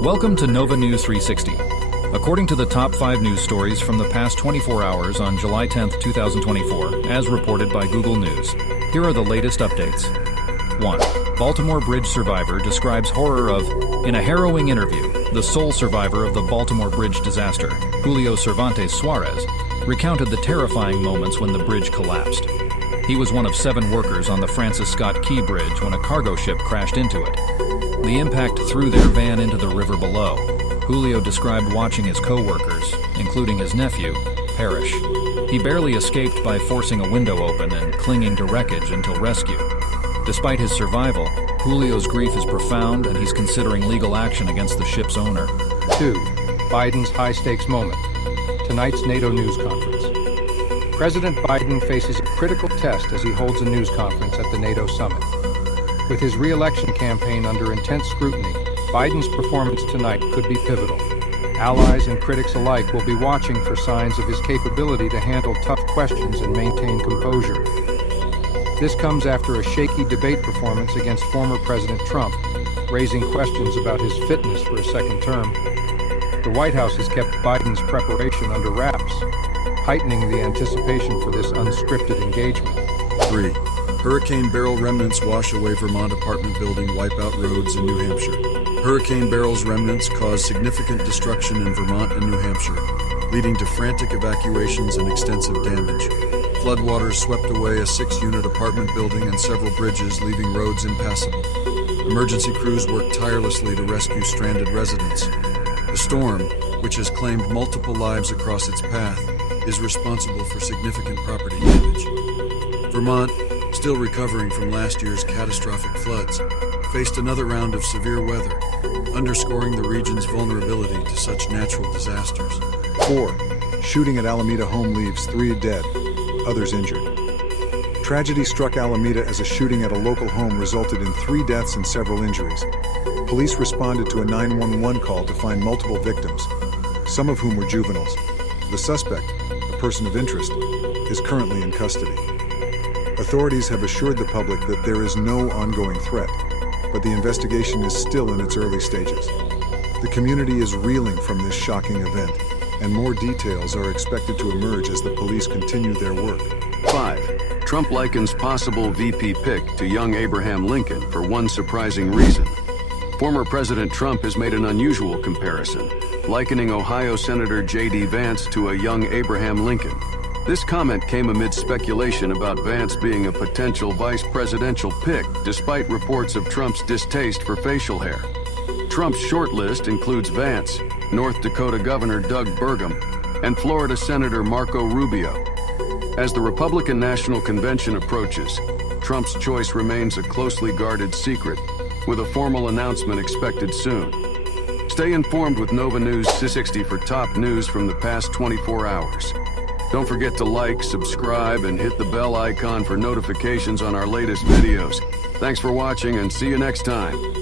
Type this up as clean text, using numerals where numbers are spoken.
Welcome to Nova News 360. According to the top 5 news stories from the past 24 hours on July 10, 2024, as reported by Google News, here are the latest updates. 1. Baltimore Bridge survivor describes horror of, in a harrowing interview, the sole survivor of the Baltimore Bridge disaster, Julio Cervantes Suarez, recounted the terrifying moments when the bridge collapsed. He was one of 7 workers on the Francis Scott Key Bridge when a cargo ship crashed into it. The impact threw their van into the river below. Julio described watching his co-workers, including his nephew, perish. He barely escaped by forcing a window open and clinging to wreckage until rescue. Despite his survival, Julio's grief is profound and he's considering legal action against the ship's owner. 2. Biden's high-stakes moment. Tonight's NATO News Conference. President Biden faces a critical test as he holds a news conference at the NATO summit. With his re-election campaign under intense scrutiny, Biden's performance tonight could be pivotal. Allies and critics alike will be watching for signs of his capability to handle tough questions and maintain composure. This comes after a shaky debate performance against former President Trump, raising questions about his fitness for a second term. The White House has kept Biden's preparation under wraps, heightening the anticipation for this unscripted engagement. 3. Hurricane Beryl remnants wash away Vermont apartment building, wipe out roads in New Hampshire. Hurricane Beryl's remnants caused significant destruction in Vermont and New Hampshire, leading to frantic evacuations and extensive damage. Floodwaters swept away a 6-unit apartment building and several bridges, leaving roads impassable. Emergency crews worked tirelessly to rescue stranded residents. The storm, which has claimed multiple lives across its path, is responsible for significant property damage. Vermont, still recovering from last year's catastrophic floods, faced another round of severe weather, underscoring the region's vulnerability to such natural disasters. 4. Shooting at Alameda Home leaves 3 dead, others injured. Tragedy struck Alameda as a shooting at a local home resulted in 3 deaths and several injuries. Police responded to a 911 call to find multiple victims, some of whom were juveniles. The suspect, a person of interest, is currently in custody. Authorities have assured the public that there is no ongoing threat, but the investigation is still in its early stages. The community is reeling from this shocking event, and more details are expected to emerge as the police continue their work. 5. Trump likens possible VP pick to young Abraham Lincoln for one surprising reason. Former President Trump has made an unusual comparison, likening Ohio Senator JD Vance to a young Abraham Lincoln. This comment came amid speculation about Vance being a potential vice presidential pick, despite reports of Trump's distaste for facial hair. Trump's shortlist includes Vance, North Dakota Governor Doug Burgum, and Florida Senator Marco Rubio. As the Republican National Convention approaches, Trump's choice remains a closely guarded secret, with a formal announcement expected soon. Stay informed with Nova News 360 for top news from the past 24 hours. Don't forget to like, subscribe, and hit the bell icon for notifications on our latest videos. Thanks for watching and see you next time.